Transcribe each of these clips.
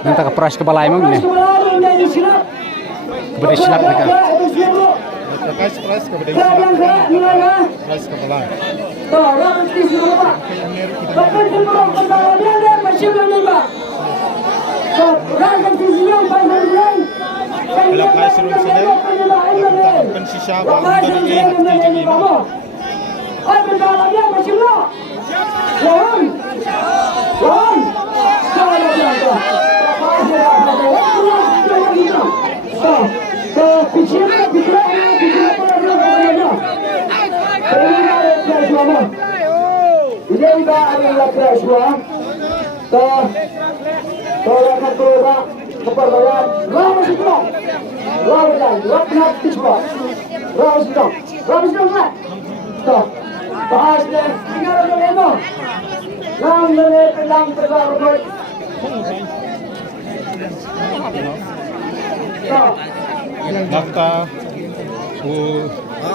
Minta ke pras kepala emang ni. Kepada silap mereka. Pras kepada pras kepala. Kalau pras suruh sedai, lakukan sisa baru dari hati jadi.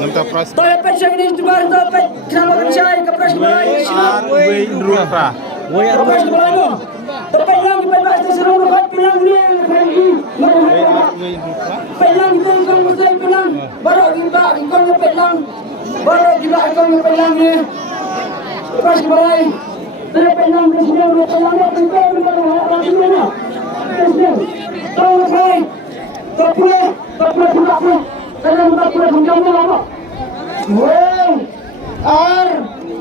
Nafta pras. Toya pecah ini jual toya kenapa kerja ke pras mulai? Way Rupa. Way pras mulai no. Toya yang kita bahas sesuatu buat pilang ni. Pilang kita ikan musai pilang. Baru kita ikan pilang. Baru kita ikan pilang ni. Pras mulai. Toya pilang kesini pilang ni kita orang mana? Kesini. Toya mulai. Toya pula. Kalian tak boleh menjauh lama. Wei,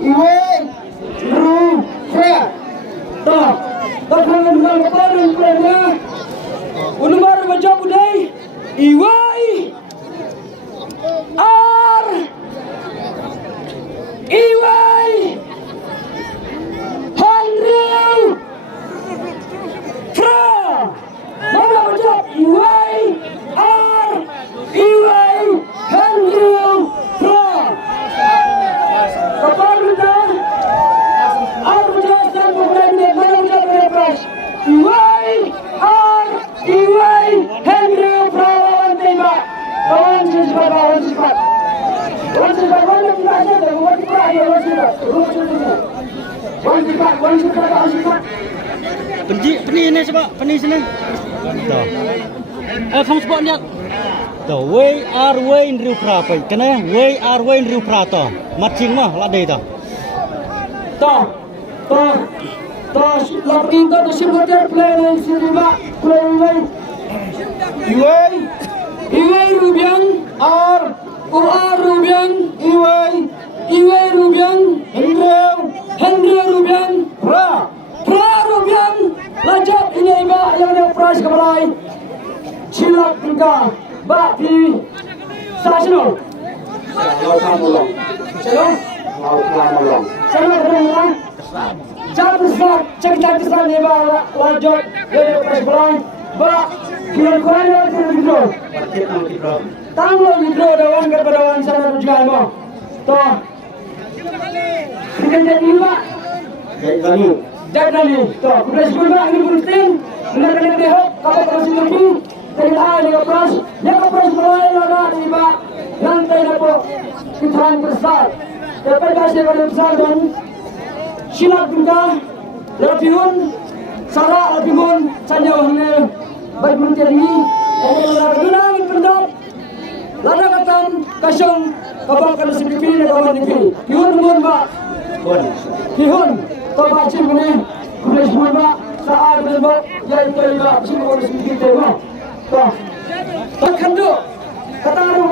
Wei, Rupa. Tak kalian dengar apa yang kerana? Unumar macam budai. Iwai, Iwai, Henry, Fra. Mana macam Iwai, Iwai, Henry, Fra. Kapal kita, berjasa bukan di mana kita berpras. Iwai, Henry, Fra lawan tembak. Lawan sifat. Lawan sifat mana kita ada? Lawan kita ada lawan sifat. Lawan sifat. Peni ini sebab peni sini. Dah. Kamu sebab lihat. Dah. Way Rupa apa? Kena way Rupa tu. Matching mah lah deh dah. Dah. Lapin tu simulator play ni sini play. Iwai Rubian Rubian Iwai Rubian Henry Rubian Pra Rubian lanjut ini iba yang ada pras kembali silap tingkah bagi Sasional Jangan besar cerita kisah ni lanjut yang ada pras kembali kira-kira yang video tanggal video dawan kepada sana juga mau toh kita jadi lima jadi toh kita sebelum ini berutin benar-benar dehok kapal kasih lagi dari ada pras yang pras mulai ada lima lantai apa kita besar dapat kasih pada besar dan silap kita lebihun salah lebihun saja hanya baik mencari orang pendap lada katan kasong kapal kalau sepipi dan kawan ini hihun ba hihun toba cimene kulis ba saat berba yang terlibat semua sepipi tema tak kendo kataru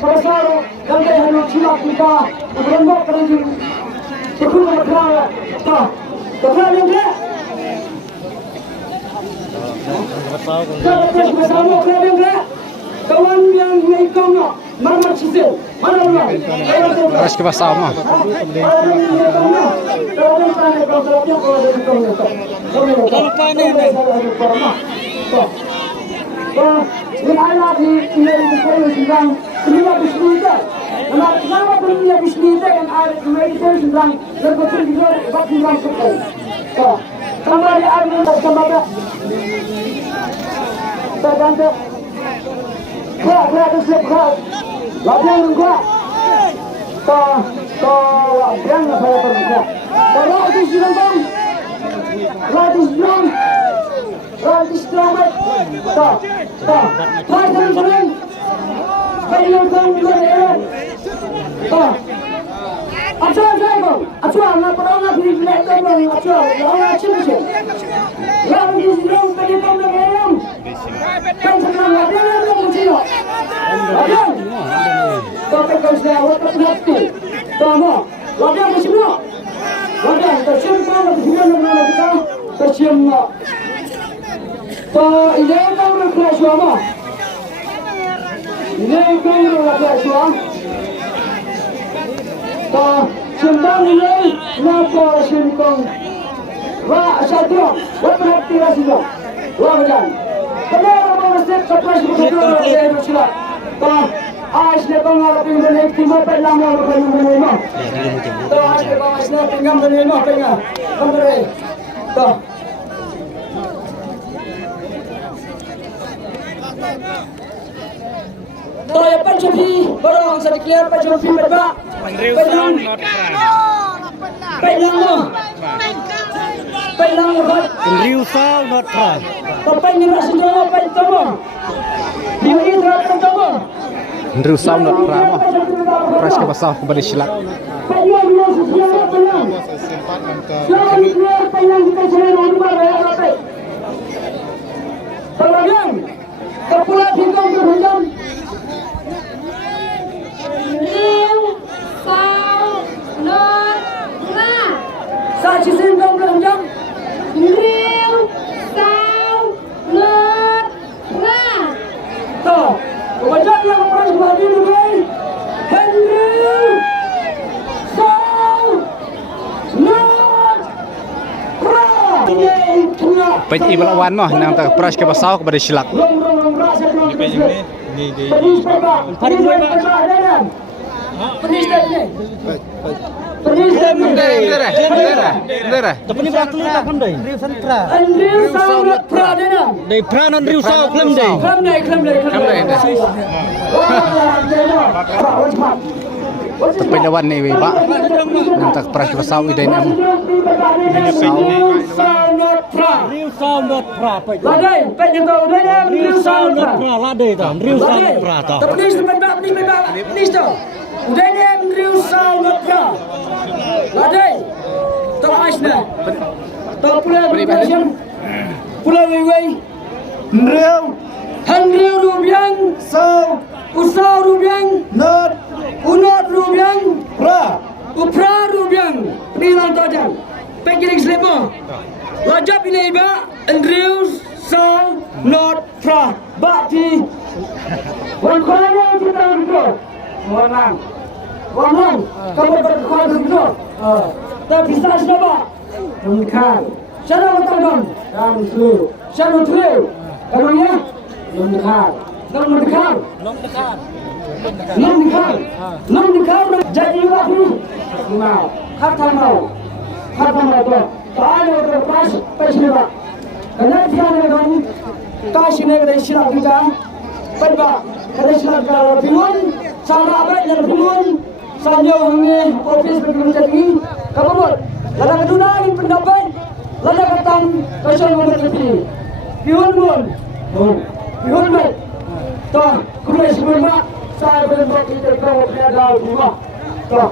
sebesar dan dia hendak silap kita berembak terjun sekulu berkara tak yang dia bersama kawan yang ikut mana sisi mana Pras ke bersama. kembali ambil kembali tergantung gerak tu slip gerak latihan gerak latihan apa yang terjadi latihan silakan latihan strong hai teman-teman bayangkan dua Acuan saya kau, acuan nak perang di belakang orang acuan, orang acuan sih. Yang di sini pergi kau nak ayam, kan senang ada yang mesti. Ada, tapi kau saya awak tak ngerti. Tahu, ada mesti no, ada tercium kau di sini mana kita tercium no. Tahu ini kau nak kelas apa? Ini kau nak kelas apa? Simpang ini napa simpang wa satu wa berhati rasio wa badan benar masjid kapras betul dari Rusia आज ने बंगाल पे मैंने एक टीम पे नाम और बनी बनी ना तो आज के बाद इसने पिंगम बनी ना पिंगा कंदरे तो ये पंचमी बरों से declare पंचमी berba Riu Sao not try. Riu Sao not try. Pras ke pasal kembali silap. Sajisin dong belum jam. Real sound not ra. Tuh, wajah yang pernah bagi dulu. Henry sound not ra. Pai ibalawan mah nang tak pras ke pasal kembali silap. Ni penyem ni di Tapi ni berat keluar kan deh. Riu Sentra. Andrew sound not ra deh. Dei pranan Riu Sao klem deh. Klem deh. Tapi lawan ni pak nang tak pras ke pasal idai nam. Riu Sao not pra pai. Ladai, pengen tahu deh. Riu Sao not pra ladai ta. Riu Sao not pra ta. Tapi ni sebentar ni tu. Udah ni Andrew sound not ra. Ladai. Tahu asna. Tahu pula wei. Andrew Rubiang so Usau Rubiang not Unot Rubiang pra Upra Rubiang Bilang tajam Pekirik selepa Lajap ini iba Andrew so not pra Bakti Wankuala kita betul Wanang Kamu berkuasa betul Tapi bisa siapa Mungkin Siapa bertanggung Siapa tuju Kalau ya Mungkin Nom dekar jadi waktu mau kata mau tu ada berpas pesniba karena dia dengan kasih negara Islam kita perba kerana Islam kalau pilun sama apa yang pilun sanjau hanya ofis berkementerian ini kamu lada kedua ini pendapat lada ketang pasal mengerti pilun toh kuliah sebelum saya berbuat kita kau berada di rumah toh